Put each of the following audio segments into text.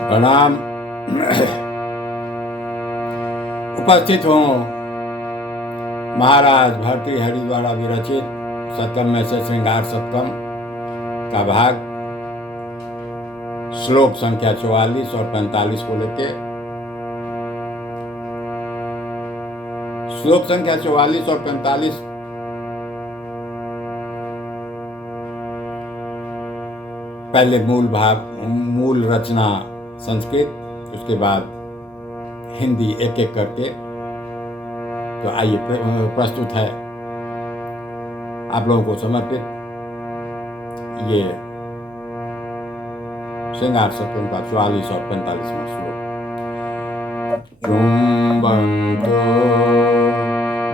प्रणाम। उपस्थित हों महाराज भर्तृहरि द्वारा विरचित सतकम में से श्रृंगार सतकम का भाग श्लोक संख्या 44 और 45 को लेके। श्लोक संख्या 44 और 45 पहले मूल रचना संस्कृत, उसके बाद हिंदी एक एक करके। तो आइए प्रस्तुत है आप लोगों को समर्पित ये श्रृंगार सतकम का 44 और 45वां श्लोक। चुंबन्तो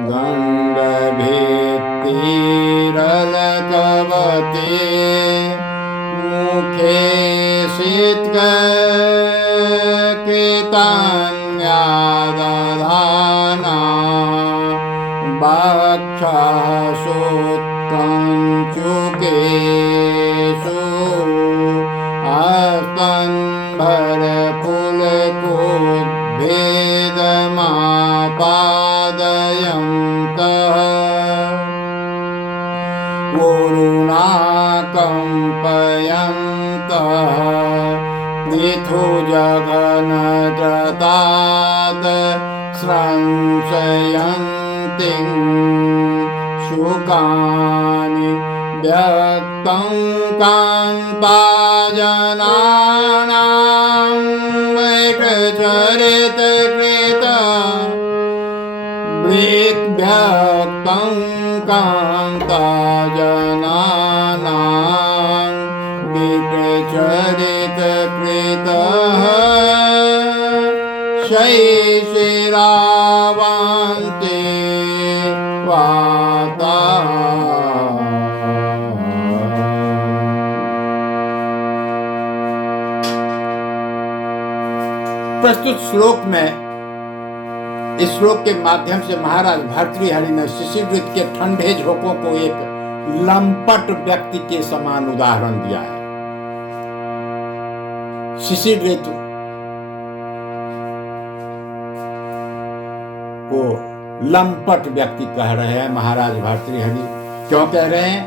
गण्डभित्तिरलकवते मुखे शीतकृतान्यादधाना वक्षसोत्कञ्चुकेषु हस्तम्भरपुलकोद्भेदमापादयन्तः वरुणाकम्पयन्तः निथुजघनत्रतात् स्रंसयन्तीं शुकानि व्यक्तं कान्ताजनानां व्यक्तं कान्ताजनानां विचरितकृतः शैशिरावन्ते वाता। प्रस्तुत श्लोक में, इस श्लोक के माध्यम से महाराज भर्तृहरि ने शिशिर ऋतु के ठंडे झोंकों को एक लंपट व्यक्ति के समान उदाहरण दिया है। शिशिर ऋतु को लंपट व्यक्ति कह रहे हैं महाराज भर्तृहरि। क्यों कह रहे हैं?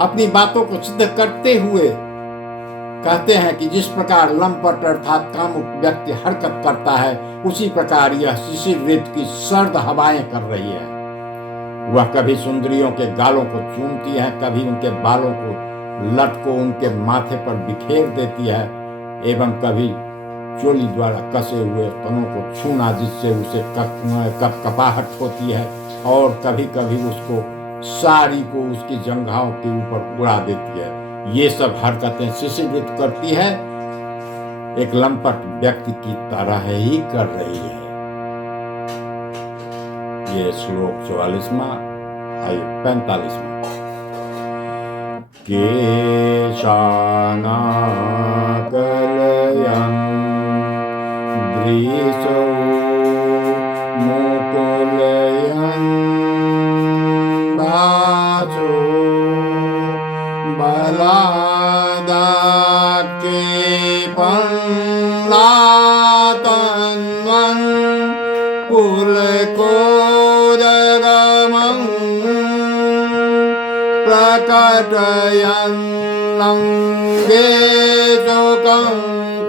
अपनी बातों को सिद्ध करते हुए कहते हैं कि जिस प्रकार लंपट अर्थात कामुक व्यक्ति हरकत करता है, उसी प्रकार यह शिशिर ऋतु की सर्द हवाएं कर रही है। वह कभी सुंदरियों के गालों को चूमती है, कभी उनके बालों को लटको उनके माथे पर बिखेर देती है, एवं कभी चोली द्वारा कसे हुए तनों को छूना जिससे उसे कपकपाहट होती है, और कभी कभी उसको साड़ी को उसकी जंघाओं के ऊपर उड़ा देती है। ये सब हरकतें शिशिर ऋतु करती है, एक लंपट व्यक्ति की तरह ही कर रही है। ये श्लोक 44वां। आइए 45वां। केशानाकलयं दृशौ मुकुलयं वाचो बलादाक्षेपं लातन्वन् पुलकोदगमं प्रकटयन् लङ्गे शोकं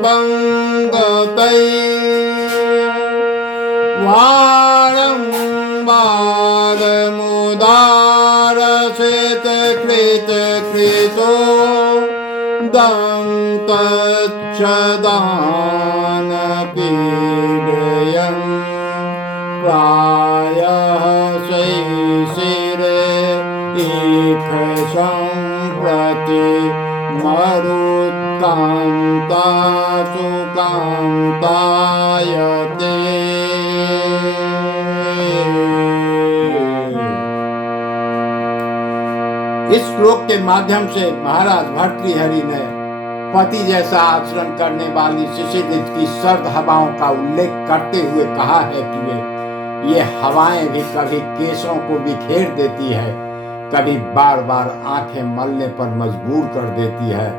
पङ्गतै वारं वारमुदारसितकृतकृतो दन्तच्छदानपीडयन् प्रायः शैशिरे सम्प्रति मरुत्कान्ता सुकान्तायते। इस श्लोक के माध्यम से महाराज भर्तृहरि ने पति जैसा आचरण करने वाली शिशिर ऋतु की सर्द हवाओं का उल्लेख करते हुए कहा है कि ये हवाएं भी कभी केशों को बिखेर देती है, कभी बार बार आंखें मलने पर मजबूर कर देती है,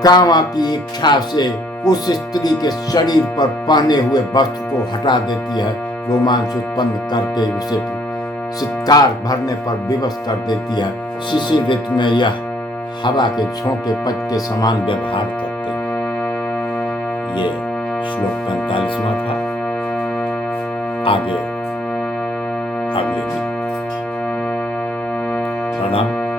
कामा की इच्छा से उस स्त्री के शरीर पर पहने हुए वस्त्र को हटा देती है, रोमांच उत्पन्न करके उसे चित्कार भरने पर विवश कर देती है। शिशिर ऋतु में यह हवा के झोंके पच के समान व्यवहार करते हैं। ये श्लोक 45वां था। आगे अगले दिन। प्रणाम।